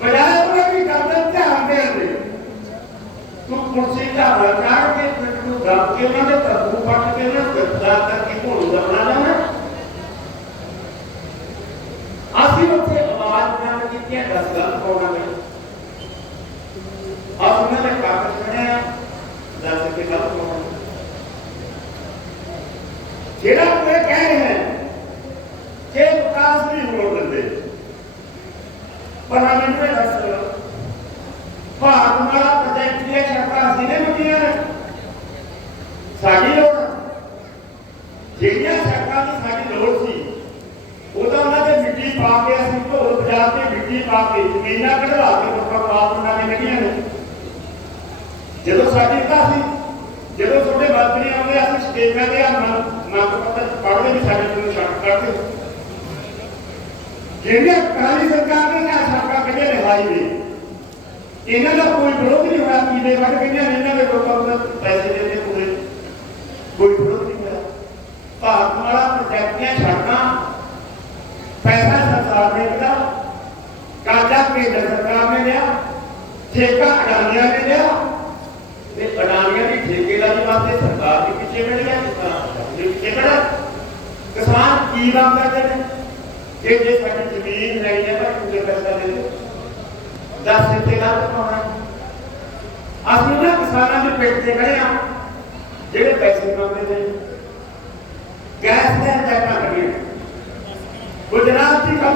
ਬਜਾਏ ਉਹਨੇ ਵੀ ਕਰਦਾ ਧਿਆਨ ਦੇਣ ਦੇ ਤੂੰ ਕੁਰਸੀ ਦਾ ਚਾੜ ਕੇ ਤੂੰ ਗੱਪ ਕੇ ਉਹਨਾਂ ਦੇ ਤਰਬੂ ਪੱਟ ਕੇ ਉਹਨਾਂ ਗੱਦਾ ਕਰਕੇ ਘੋੜੀ ਦਾ ਬਣਾ ਲੈਣਾ ਅਸੀਂ ਉੱਥੇ ਆਵਾਜ਼ ਬਣਾ ਕੀਤੀ ਹੈ ਦਸ ਗੱਲ ਪਾਉਣਾ ਮੈਂ ਆਪ ਉਹਨਾਂ ਦੇ ਕਾਗਜ਼ ਬਣਿਆ ਦਸ ਕੇ ਗੱਲ ਪਾਉਣਾ ਜਿਹੜਾ ਉਹ ਇਹ ਕਹਿ ਰਹੇ ਹਨ ਕਿ ਵਿਕਾਸ ਨਹੀਂ ਹੋਣ ਦਿੰਦੇ ਪਰ ਮੈਨੂੰ ਇਹ ਦੱਸ ਭਾਰਤ ਮਾਲਾ ਪ੍ਰੋਜੈਕਟ ਦੀਆਂ ਸ਼ਰਤਾਂ ਅਸੀਂ ਨੇ ਮੰਨੀਆਂ। ਨੇ ਸਾਡੀ ਲੋੜ ਜਿਹੜੀਆਂ ਸ਼ਰਤਾਂ ਦੀ ਸਾਡੀ ਲੋੜ ਸੀ ਉਹਦਾ ਉਹਨਾਂ ਦੇ ਮਿੱਟੀ ਪਾ ਕੇ ਅਸੀਂ ਢੋਲ ਵਜਾ ਕੇ ਮਿੱਟੀ ਪਾ ਕੇ ਜ਼ਮੀਨਾਂ ਕਢਵਾ ਕੇ ਲੋਕਾਂ ਨੂੰ ਆਪ ਬਣਾ ਕੱਢੀਆਂ ਨੇ। ਜਦੋਂ ਸਾਡੀ ਤਾਂ ਸੀ, ਜਦੋਂ ਤੁਹਾਡੇ ਮੰਤਰੀ ਆਉਂਦੇ ਅਸੀਂ ਸਟੇਜਾਂ ਤੇ ਮੰਗ ਪੱਤਰ ਪੜ੍ਹਦੇ ਵੀ ਸਾਡੇ ਨੂੰ ਸ਼ਰਤ ਕਰਦੇ ਜਿਹੜੀਆਂ ਕਾਲੀ ਸਰਕਾਰ ਨੇ ਨਾ ਸ਼ਰਤਾਂ ਕੱਢੀਆਂ ਨੇ ਹਾਈਵੇ ਇਹਨਾਂ ਦਾ ਕੋਈ ਵਿਰੋਧ ਨਹੀਂ ਹੋਇਆ ਕੀਲੇ ਵੱਢ ਗਈਆਂ ਨੇ ਇਹਨਾਂ ਦੇ ਲੋਕਾਂ ਨੂੰ ਪੈਸੇ ਦੇ ਪੂਰੇ। ਕੋਈ ਵਿਰੋਧ ਨਹੀਂ ਹੋਇਆ। ਭਾਰਤ ਮਾਲਾ ਪ੍ਰੋਜੈਕਟ ਦੀਆਂ ਪੈਸਾ ਸਰਕਾਰ ਨੇ ਦਿੱਤਾ, ਕਰਜ਼ਾ ਕੇਂਦਰ ਸਰਕਾਰ ਨੇ ਲਿਆ, ਠੇਕਾ ਅਡਾਨੀਆਂ ਨੇ ਲਿਆ, ਤੇ ਅਡਾਨੀਆਂ ਦੀ ਠੇਕੇਦਾਰੀ ਵਾਸਤੇ ਸਰਕਾਰ ਦੇ ਪਿੱਛੇ ਮਿਲ ਗਿਆ ਕਿਸਾਨ ਦੇ ਪਿੱਛੇ ਖੜਾ ਕਿਸਾਨ ਕੀ ਮੰਗ ਕਰਦੇ ਨੇ ਕਿ ਜੇ ਸਾਡੀ ਜ਼ਮੀਨ ਨਹੀਂ ਹੈ ਤਾਂ ਕਿੰਨੇ ਪੈਸਾ ਦੇ ਦਿਓ। ਦਿੱਤੇ ਲਾ ਪਾਉਣਾ। ਅਸੀਂ ਨਾ ਕਿਸਾਨਾਂ ਦੇ ਪੇਟ ਤੇ ਖੜੇ ਆ ਜਿਹੜੇ ਪੈਸੇ ਮੰਗਦੇ ਨੇ। ਗੈਸ ਦੇ ਅੰਦਰ ਨਾ ਕਰੀਏ ਗੁਜਰਾਤ ਦੀ